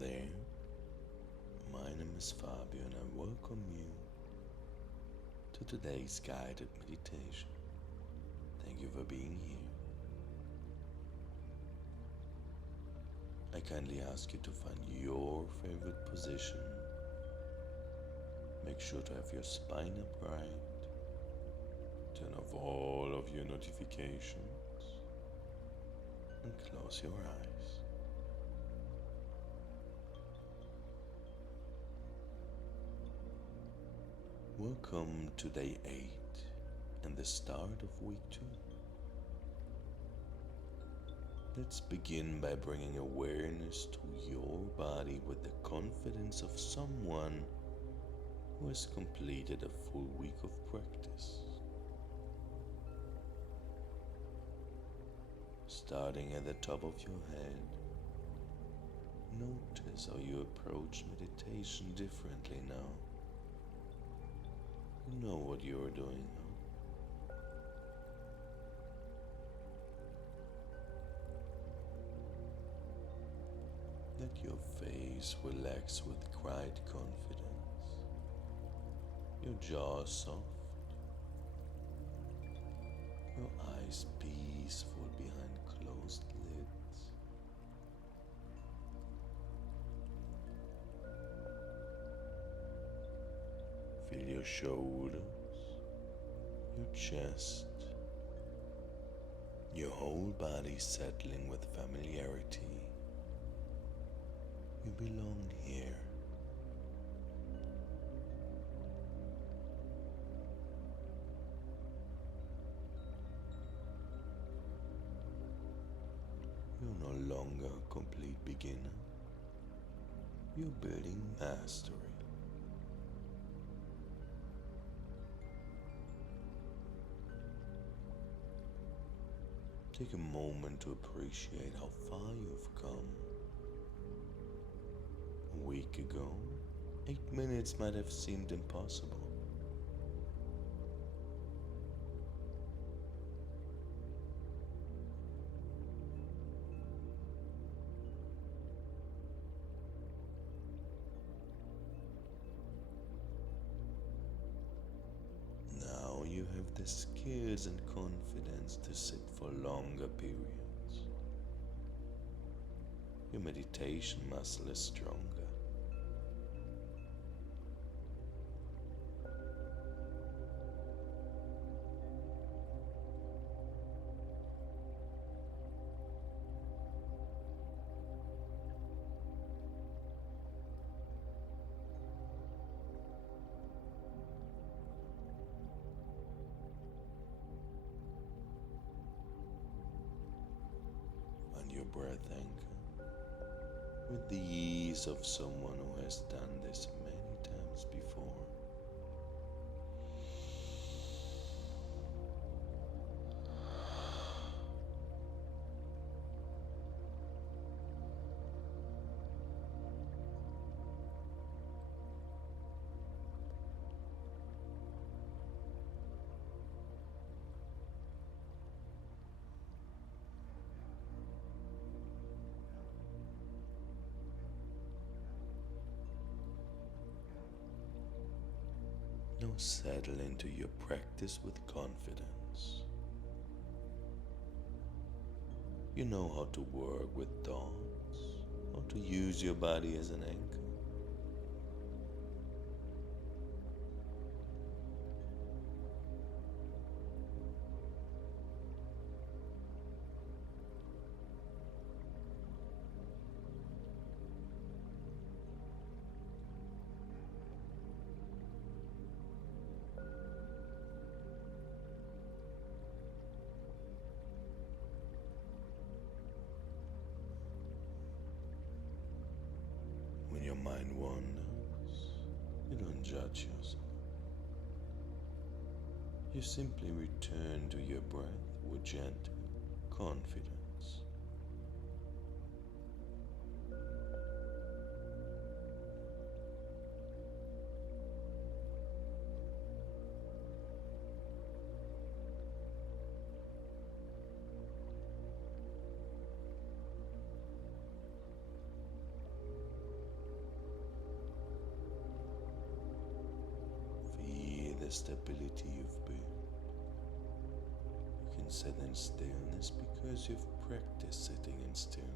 there, my name is Fabio and I welcome you to today's guided meditation. Thank you for being here. I kindly ask you to find your favorite position. Make sure to have your spine upright. Turn off all of your notifications and close your eyes. Welcome to day 8 and the start of week 2. Let's begin by bringing awareness to your body with the confidence of someone who has completed a full week of practice. Starting at the top of your head, notice how you approach meditation differently now. You know what you are doing now. Let your face relax with quiet confidence. Your jaw soft. Your eyes peaceful behind closed lids. Feel your shoulders, your chest, your whole body settling with familiarity. You belong here. You're no longer a complete beginner. You're building mastery. Take a moment to appreciate how far you've come. A week ago, 8 minutes might have seemed impossible. Now you have the skills and confidence to sit for longer periods. Your meditation muscle is stronger. Find your breath anchor with the ease of someone who has done this many times before. Now settle into your practice with confidence. You know how to work with thoughts, how to use your body as an anchor. When your mind wanders, you don't judge yourself. You simply return to your breath with gentle confidence. the stability you've built. You can sit in stillness because you've practiced sitting in stillness.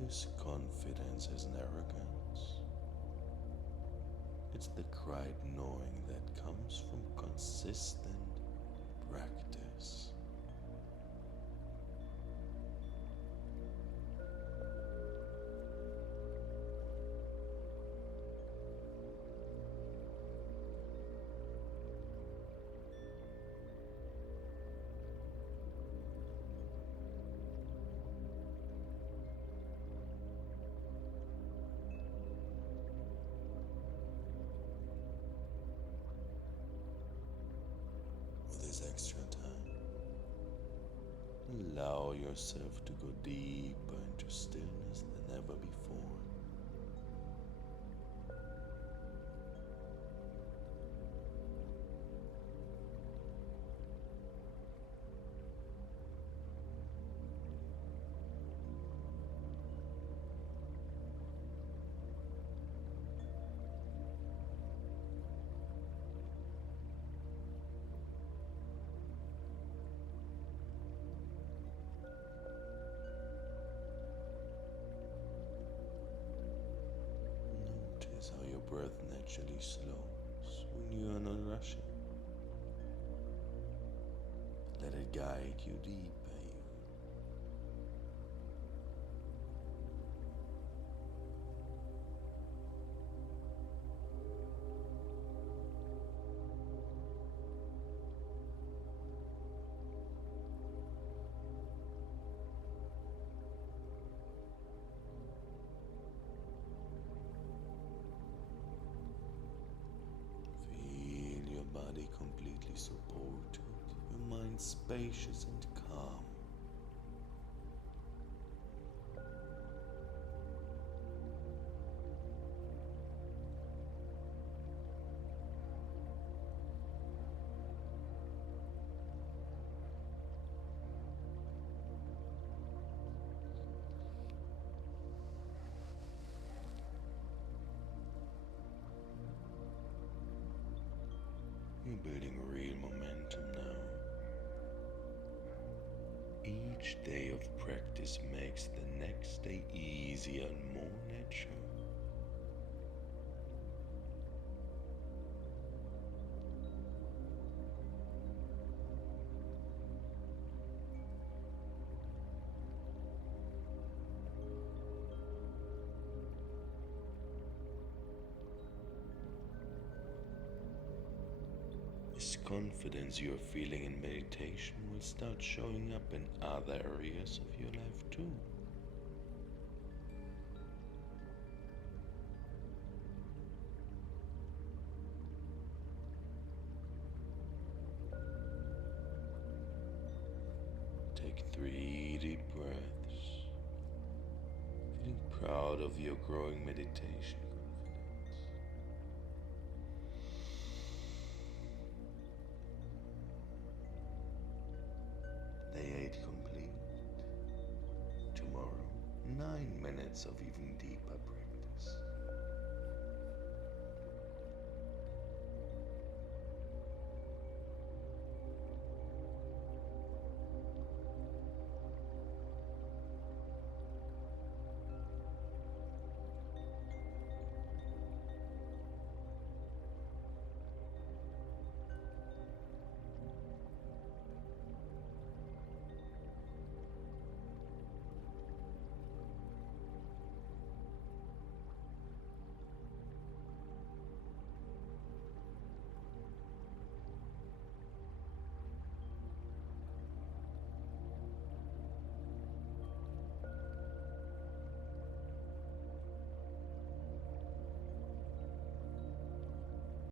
This confidence isn't arrogance. It's the quiet knowing that comes from consistent practice. Extra time. Allow yourself to go deeper into stillness than ever before. Notice how your breath naturally slows when you are not rushing. Let it guide you deeper. Feel your body completely supported, your mind spacious and calm. You're building real momentum now. Each day of practice makes the next day easier and more natural. This confidence you are feeling in meditation will start showing up in other areas of your life too. Take 3 deep breaths, feeling proud of your growing meditation confidence. Day 8 complete. Tomorrow, 9 minutes of even deeper breath.